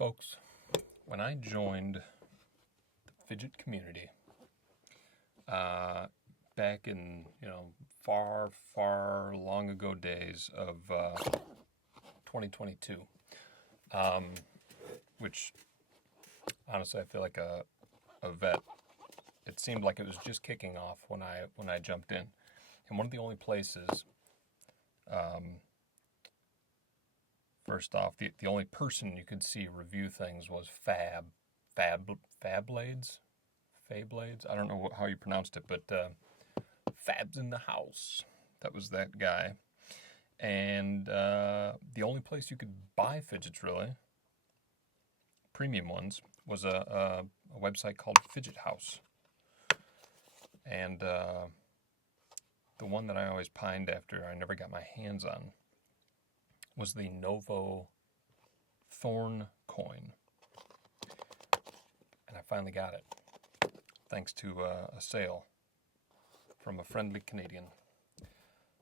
Folks, when I joined the Fidget community back in, far, far long ago days of 2022, which honestly I feel like a vet. It seemed like it was just kicking off when I jumped in, and one of the only places. First off, the only person you could see review things was Fablades. I don't know how you pronounced it, but Fab's in the house. That was that guy. And the only place you could buy fidgets, really, premium ones, was a website called Fidget House. And the one that I always pined after, I never got my hands on, was the Novo Thorn coin. And I finally got it, thanks to a sale from a friendly Canadian.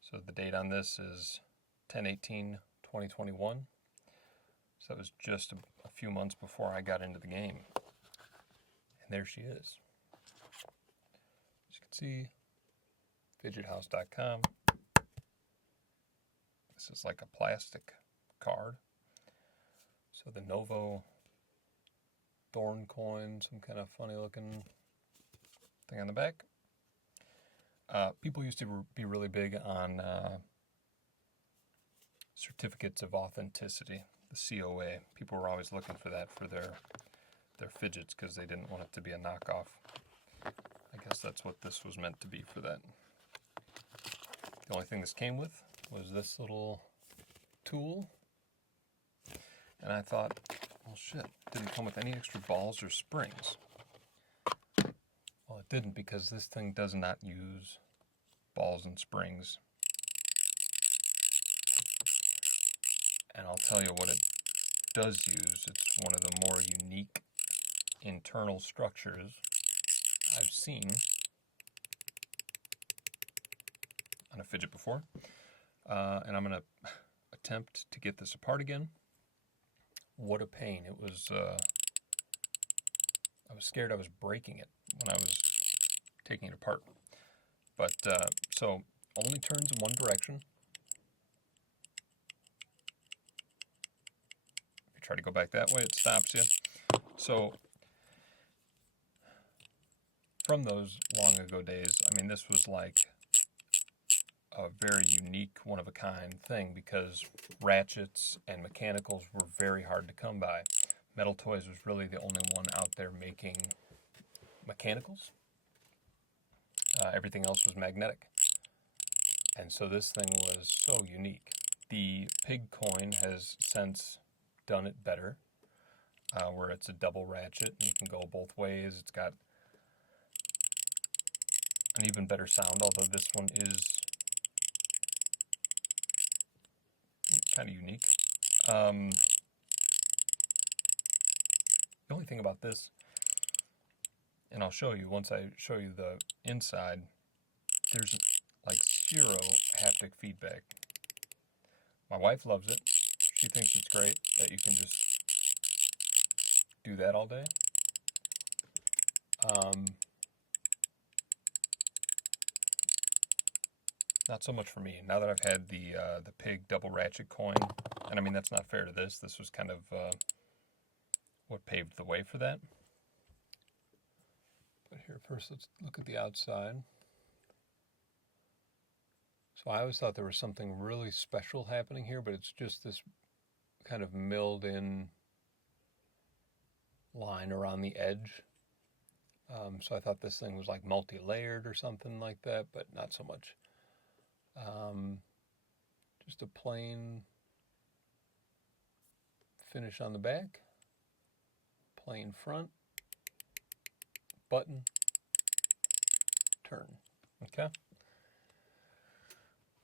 So the date on this is 10/18/2021. So that was just a few months before I got into the game. And there she is. As you can see, fidgethouse.com. This is like a plastic card. So the Novo Thorn coin, some kind of funny looking thing on the back. People used to be really big on certificates of authenticity, the COA. People were always looking for that for their fidgets because they didn't want it to be a knockoff. I guess that's what this was meant to be for that. The only thing this came with was this little tool, and I thought, well shit, it didn't come with any extra balls or springs. Well, it didn't, because this thing does not use balls and springs. And I'll tell you what it does use. It's one of the more unique internal structures I've seen on a fidget before. And I'm going to attempt to get this apart again. What a pain. It was, I was scared I was breaking it when I was taking it apart. But, so, only turns in one direction. If you try to go back that way, it stops you. So, from those long ago days, I mean, this was like a very unique, one-of-a-kind thing, because ratchets and mechanicals were very hard to come by. Metal Toys was really the only one out there making mechanicals. Everything else was magnetic. And so this thing was so unique. The pig coin has since done it better, where it's a double ratchet and you can go both ways. It's got an even better sound, although this one is kind of unique. The only thing about this, and I'll show you once I show you the inside, there's like zero haptic feedback. My wife loves it. She thinks it's great that you can just do that all day. Not so much for me. Now that I've had the pig double ratchet coin, and I mean that's not fair to this. This was kind of what paved the way for that. But here first, let's look at the outside. So I always thought there was something really special happening here, but it's just this kind of milled in line around the edge. So I thought this thing was like multi-layered or something like that, but not so much. Just a plain finish on the back, plain front, button, turn. Okay?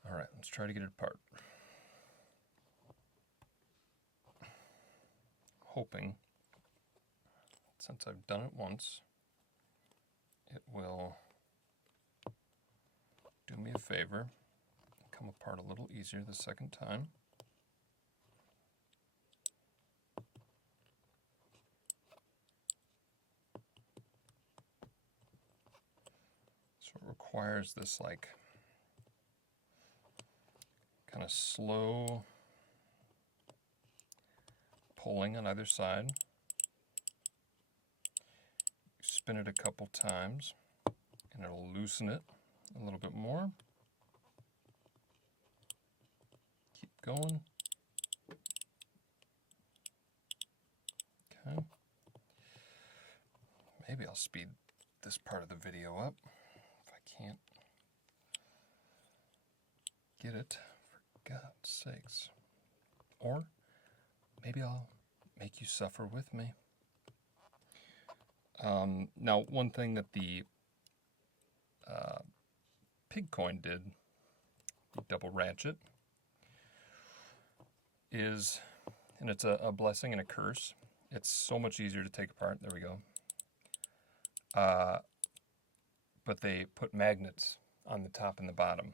All right, let's try to get it apart. Hoping, since I've done it once, it will do me a favor, come apart a little easier the second time. requires this like kind of slow pulling on either side. Spin it a couple times and it'll loosen it a little bit more. Keep going. Okay. Maybe I'll speed this part of the video up if I can't get it, for God's sakes. Or maybe I'll make you suffer with me. Now, one thing that the pig coin did, the double ratchet, is, and it's a blessing and a curse, it's so much easier to take apart. There we go. But they put magnets on the top and the bottom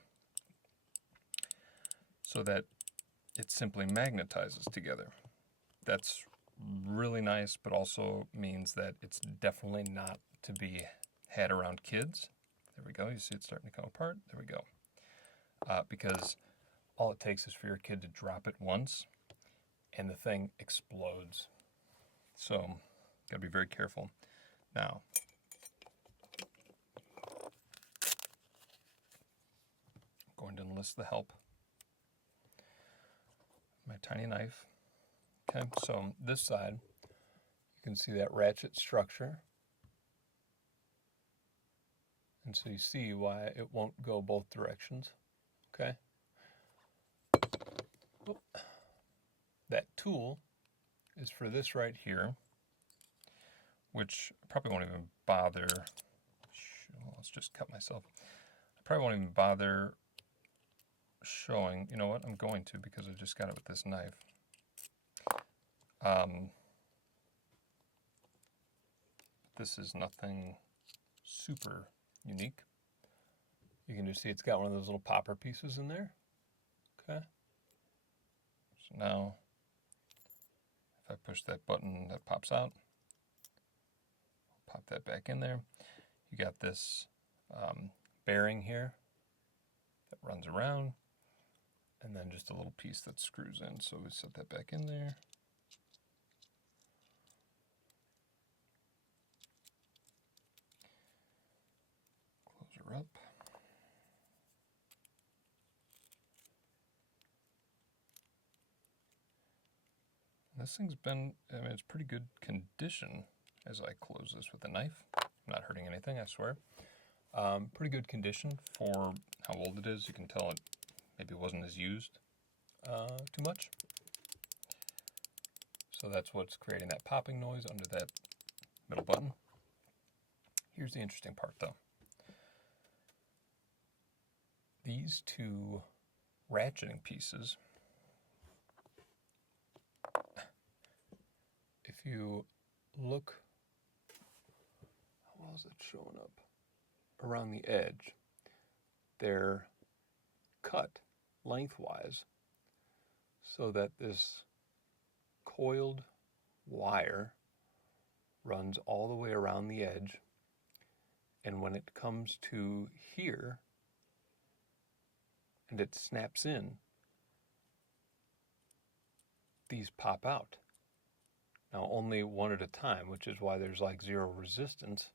so that it simply magnetizes together. That's really nice, but also means that it's definitely not to be had around kids. There we go. You see it starting to come apart. There we go. Because all it takes is for your kid to drop it once and the thing explodes. So, gotta be very careful. Now, I'm going to enlist the help of my tiny knife. Okay, so this side, you can see that ratchet structure. And so you see why it won't go both directions. Okay. Oop. That tool is for this right here, which I probably won't even bother. Let's just cut myself. I probably won't even bother showing. You know what? I'm going to, because I just got it with this knife. This is nothing super unique. You can just see it's got one of those little popper pieces in there. Okay. So now, if I push that button, that pops out. Pop that back in there. You got this bearing here that runs around, and then just a little piece that screws in. So we set that back in there. Close her up. This thing's been, I mean, it's pretty good condition as I close this with a knife. I'm not hurting anything, I swear. Pretty good condition for how old it is. You can tell it maybe wasn't as used too much. So that's what's creating that popping noise under that middle button. Here's the interesting part though. These two ratcheting pieces, if you look, how well is it showing up? Around the edge, they're cut lengthwise so that this coiled wire runs all the way around the edge, and when it comes to here and it snaps in, these pop out. Now only one at a time, which is why there's like zero resistance.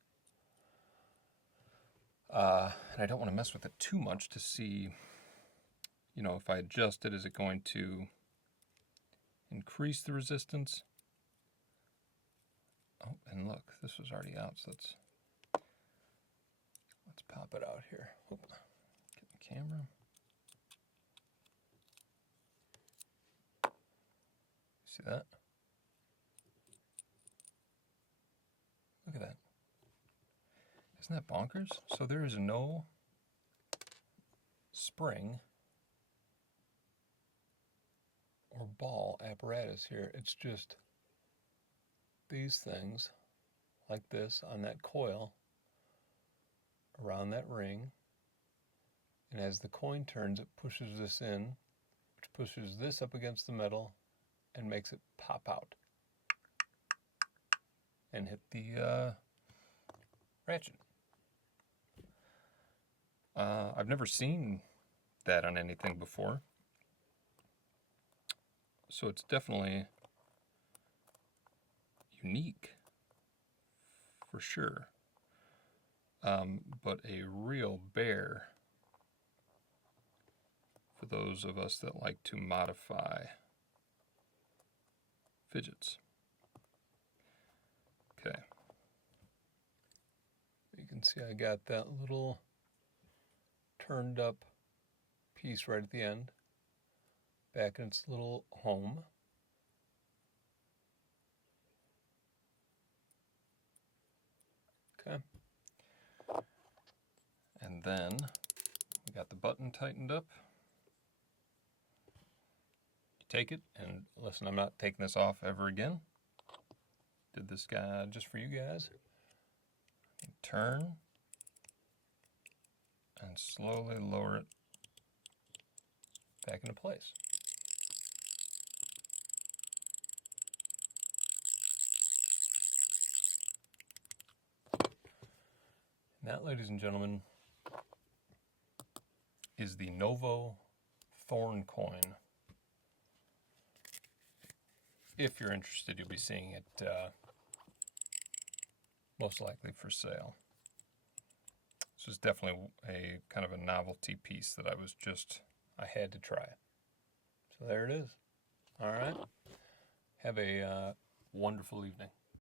And I don't want to mess with it too much to see, you know, if I adjust it, is it going to increase the resistance? Oh, and look, this was already out, so let's pop it out here. Oop. Get the camera. See that? Look at that. Isn't that bonkers? So there is no spring or ball apparatus here. It's just these things like this on that coil around that ring. And as the coin turns, it pushes this in, which pushes this up against the metal and makes it pop out and hit the ratchet. I've never seen that on anything before. So it's definitely unique, for sure. But a real bear for those of us that like to modify fidgets. Okay. You can see I got that little turned up piece right at the end, back in its little home. Okay. And then we got the button tightened up. You take it, and listen, I'm not taking this off ever again. Did this guy just for you guys. You turn and slowly lower it back into place. And that, ladies and gentlemen, is the Novo Thorn coin. If you're interested, you'll be seeing it most likely for sale. This is definitely a kind of a novelty piece that I had to try it. So there it is. All right. Have a wonderful evening.